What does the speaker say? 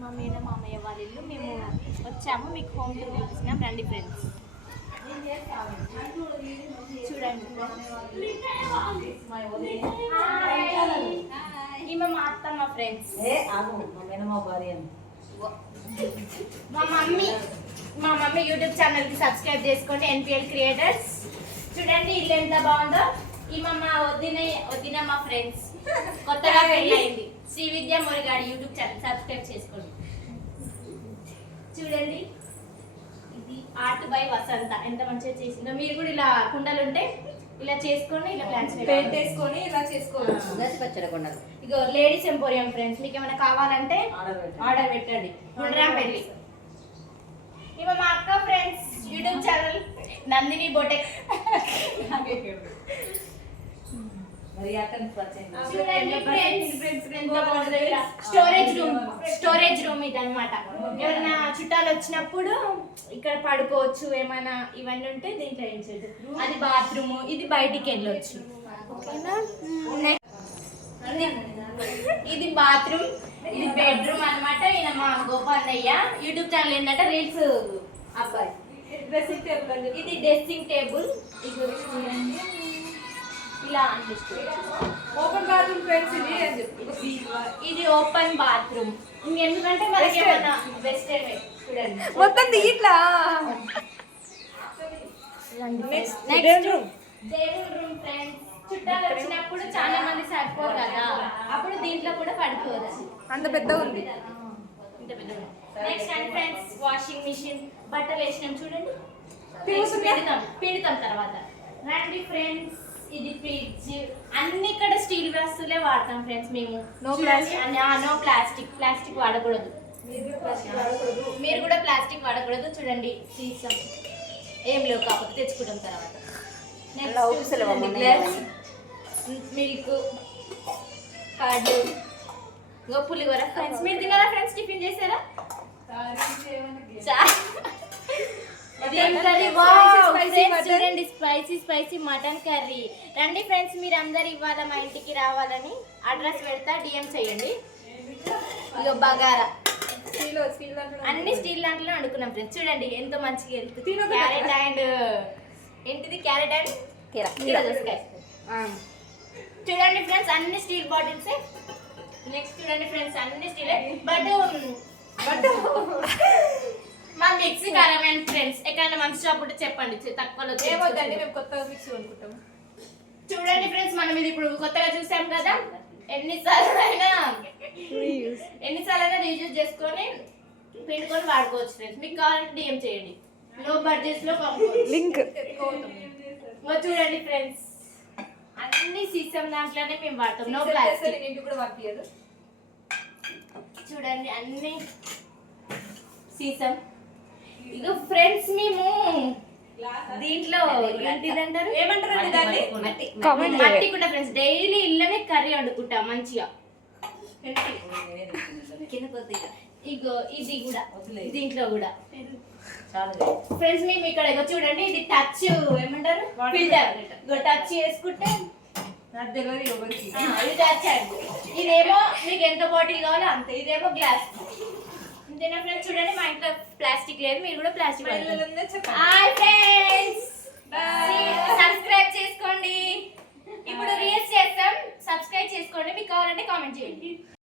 మా మామయ్య వాళ్ళ ఇల్లు. మేము వచ్చాము, మీకు హోమ్ టూర్ చూపిస్తున్నాం, రండి ఫ్రెండ్స్. చూడండి, ఈమె మా అత్తమ్మ ఫ్రెండ్స్. మా మమ్మీ యూట్యూబ్ ఛానల్కి సబ్స్క్రైబ్ చేసుకోండి, NPL క్రియేటర్స్. చూడండి ఇల్లు ఎంత బాగుందో. ఈమె మా వదిన మా ఫ్రెండ్స్, కొత్తగా పెళ్ళయింది. శ్రీ విద్యా మురిగాడి యూట్యూబ్ ఛానల్ సబ్స్క్రైబ్ చేసుకోండి. చూడండి, ఇది ఆర్ట్ బై వసంత, ఎంత మంచిగా చేసిందో. మీరు కూడా ఇలా కుండలు ఉంటే ఇలా చేసుకొని, ఇలా ప్లాన్స్ పెయింట్ వేసుకొని ఇలా చేసుకోవచ్చు. ఇగో లేడీస్ ఎంపోరియం ఫ్రెండ్స్, మీకు ఏమైనా కావాలంటే ఆర్డర్ పెట్టండి. పెళ్ళి. ఇవ మా అక్క friends YouTube channel Nandini boutique. Storage room ఇది అన్నమాట. ఎవరైనా చుట్టాలు వచ్చినప్పుడు ఇక్కడ పడుకోవచ్చు, ఏమైనా ఇవన్నీ ఉంటే దీంట్లో ఏం చేయదు. అది బాత్రూమ్, ఇది బయటికి వెళ్ళొచ్చు. ఓకేనా? ఇది బాత్రూమ్, ఇది బెడ్రూమ్ అన్నమాట. ఈయన మా గోపాలయ్య యూట్యూబ్ ఛానల్ ఏంటంటే రీల్స్ అబ్బాయి. డ్రెస్సింగ్ టేబుల్, ఇది డ్రెస్సింగ్ టేబుల్. ఇలా ఓపెన్ బాత్రూమ్ ఫ్రెండ్స్. ఇది ఓపెన్ బాత్రూమ్, ఎందుకంటే మనకి ఏమన్నా బెస్ట్ చూడండి మొత్తం ఇట్లా. నెక్స్ట్ దేవుడు రూమ్ ఫ్రెండ్స్. చుట్టాలు వచ్చినప్పుడు చాలా మంది సరిపోరు కదా, అప్పుడు దీంట్లో కూడా పడుకోవచ్చు. అంత పెద్ద ఉంది. Next and friends washing machine, బట్టలు వేసినాం చూడండి. పిండుతాం తర్వాత. రండి ఫ్రెండ్స్, ఇది ఫ్రిడ్జ్. అన్ని ఇక్కడ స్టీల్ వస్తువులే వాడతాం ఫ్రెండ్స్ మేము. నో ప్లాస్టిక్ వాడకూడదు. మీరు కూడా ప్లాస్టిక్ వాడకూడదు. చూడండి సీసం ఏం లేవు, కాకపోతే తెచ్చుకుంటాం తర్వాత. మిల్క్, కర్డ్, పులిహోర ఫ్రెండ్స్. మీరు తిన్నారా ఫ్రెండ్స్? టిఫిన్ చేశారా? చూడండి స్పైసీ మటన్ కర్రీ. రండి ఫ్రెండ్స్, మీరు అందరు ఇవాళ మా ఇంటికి రావాలని అడ్రస్ పెడతా, DM చేయండి. ఇగో బగారా, అన్ని స్టీల్ దాంట్లో వండుకున్నాం ఫ్రెండ్స్. చూడండి ఎంత మంచిగా వెళ్తుంది. క్యారెట్ అండ్ ఏంటిది, క్యారెట్ అండ్ దోసకాయ. చూడండి ఫ్రెండ్స్, అన్ని స్టీల్ బాటిల్స్. నెక్స్ట్ చూడండి ఫ్రెండ్స్, అన్ని స్టీల్. బట్ మా మిక్సీ ఖరాబ్ ఫ్రెండ్స్. ఎక్కడైనా మంచి షాప్ ఉంటే చెప్పండి, తక్కువలో. మేము కొత్తగా మిక్సీ కొనుక్కుంటాం. చూడండి ఫ్రెండ్స్, మనం ఇది ఇప్పుడు కొత్తగా చూసాం కదా, ఎన్నిసార్లు అయినా రీయూజ్ చేసుకొని పిండుకొని వాడుకోవచ్చు ఫ్రెండ్స్. మీకు కావాలంటే DM చేయండి, లో బడ్జెట్ లో లింక్. చూడండి ఫ్రెండ్స్, అన్ని సీసం దాంట్లోనే మేము వాడతాం. No plastic. చూడండి అన్ని సీసం. ఇక ఫ్రెండ్స్ మేము దీంట్లో ఏంటిదంటారు, మట్టి కూడా ఫ్రెండ్స్ డైలీ ఇళ్ళనే కర్రీ వండుకుంటాం మంచిగా. ఇగో ఇది కూడా దీంట్లో కూడా ఫ్రెండ్స్ మేము ఇక్కడ చూడండి, ఇది టచ్ ఏమంటారు, ఫిల్టర్. టచ్ చేసుకుంటే ఇది టచ్ అండి. ఇదేమో మీకు ఎంత బాటిల్ కావాలో అంతే. ఇదేమో గ్లాస్. అంతేనా ఫ్రెండ్స్? చూడండి మా ఇంట్లో ప్లాస్టిక్ లేదు, మీరు కూడా ప్లాస్టిక్. సబ్స్క్రైబ్ చేసుకోండి. ఇప్పుడు రీల్స్ చేస్తాం, సబ్స్క్రైబ్ చేసుకోండి. మీకు కావాలంటే కామెంట్ చేయండి.